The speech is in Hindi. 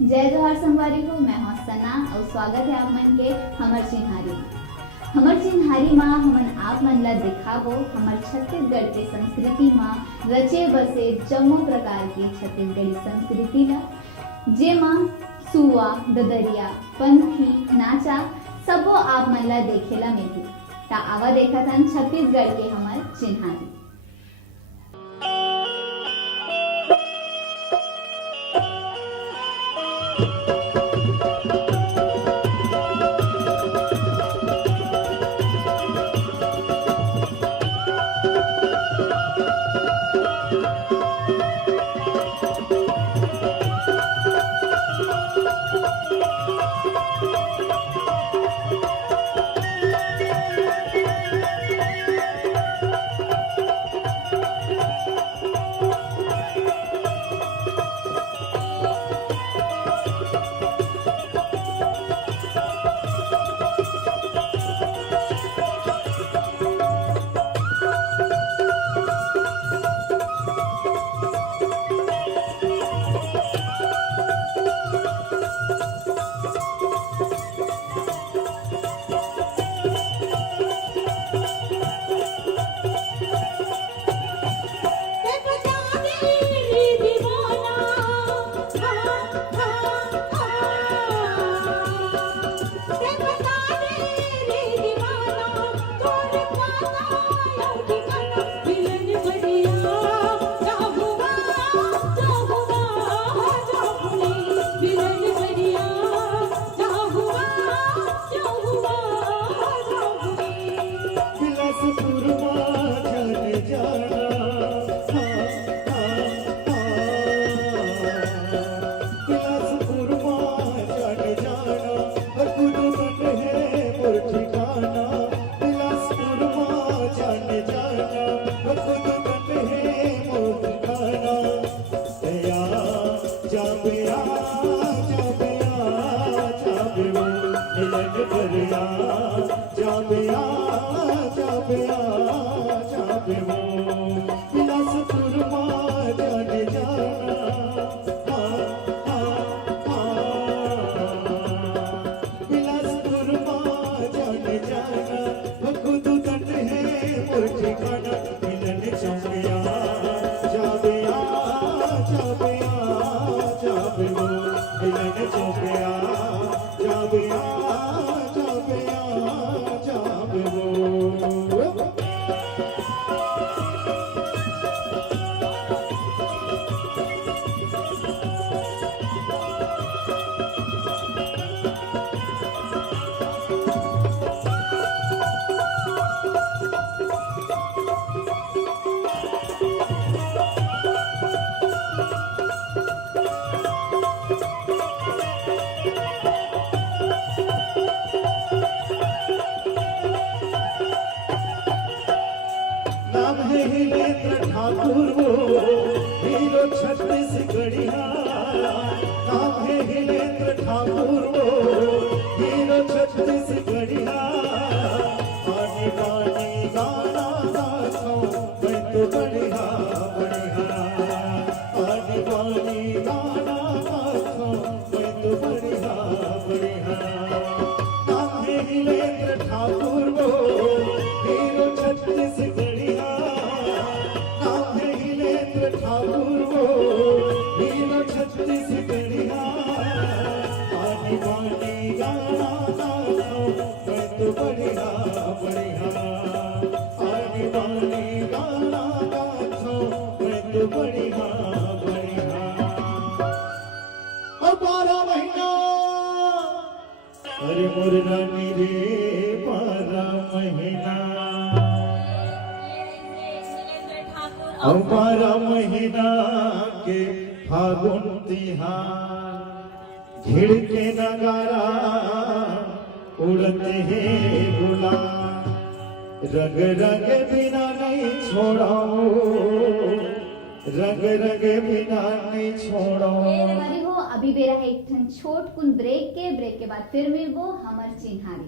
जय जोहार संगवारी हो, मैं हूं सना और स्वागत है आप मन के हमर चिन्हारी। हमर चिन्हारी माँ हमन आप मन ला दिखाबो हमर छत्तीसगढ़ के संस्कृति माँ रचे बसे जम्मो प्रकार की छत्तीसगढ़ी संस्कृति ला, जेमा सुआ, ददरिया, पंथी, नाचा सबो आप मन ला देखेला मिलही। ता आवा देखत हन छत्तीसगढ़ के हमर चिन्हारी। ठाकुर वो हीरो छत्तीसगढ़िया, नाम है हिलेंद्र ठाकुर वो हीरो छत्तीसगढ़िया। पानी पानी गाना गाथो मैं तो बढ़िया बढ़िया, पानी पानी गाना गाथो मैं तो बढ़िया बढ़िया। नाम है हिलेंद्र ठाकुर वो हीरो छत्तीसगढ़िया, ठाकुर वो हीरो छत्तीसगढ़िया। पानी पानी गाना गाथो मैं तो बढ़िया बढ़िया, पानी पानी गाना गाथो मैं तो बढ़िया बढ़िया। और 12 महीना अरे मोर रानी रे 12 महीना, और 12 महीना के फागुन तिहार, घिड़ के नगारा उड़ते हैं गुलाल, रग रग बिना नहीं छोड़ो, रग रग बिना नहीं छोड़ो। हो अभी बेरा है एक ठन छोट कुन ब्रेक के बाद फिर मिलबो हमर चिन्हारी।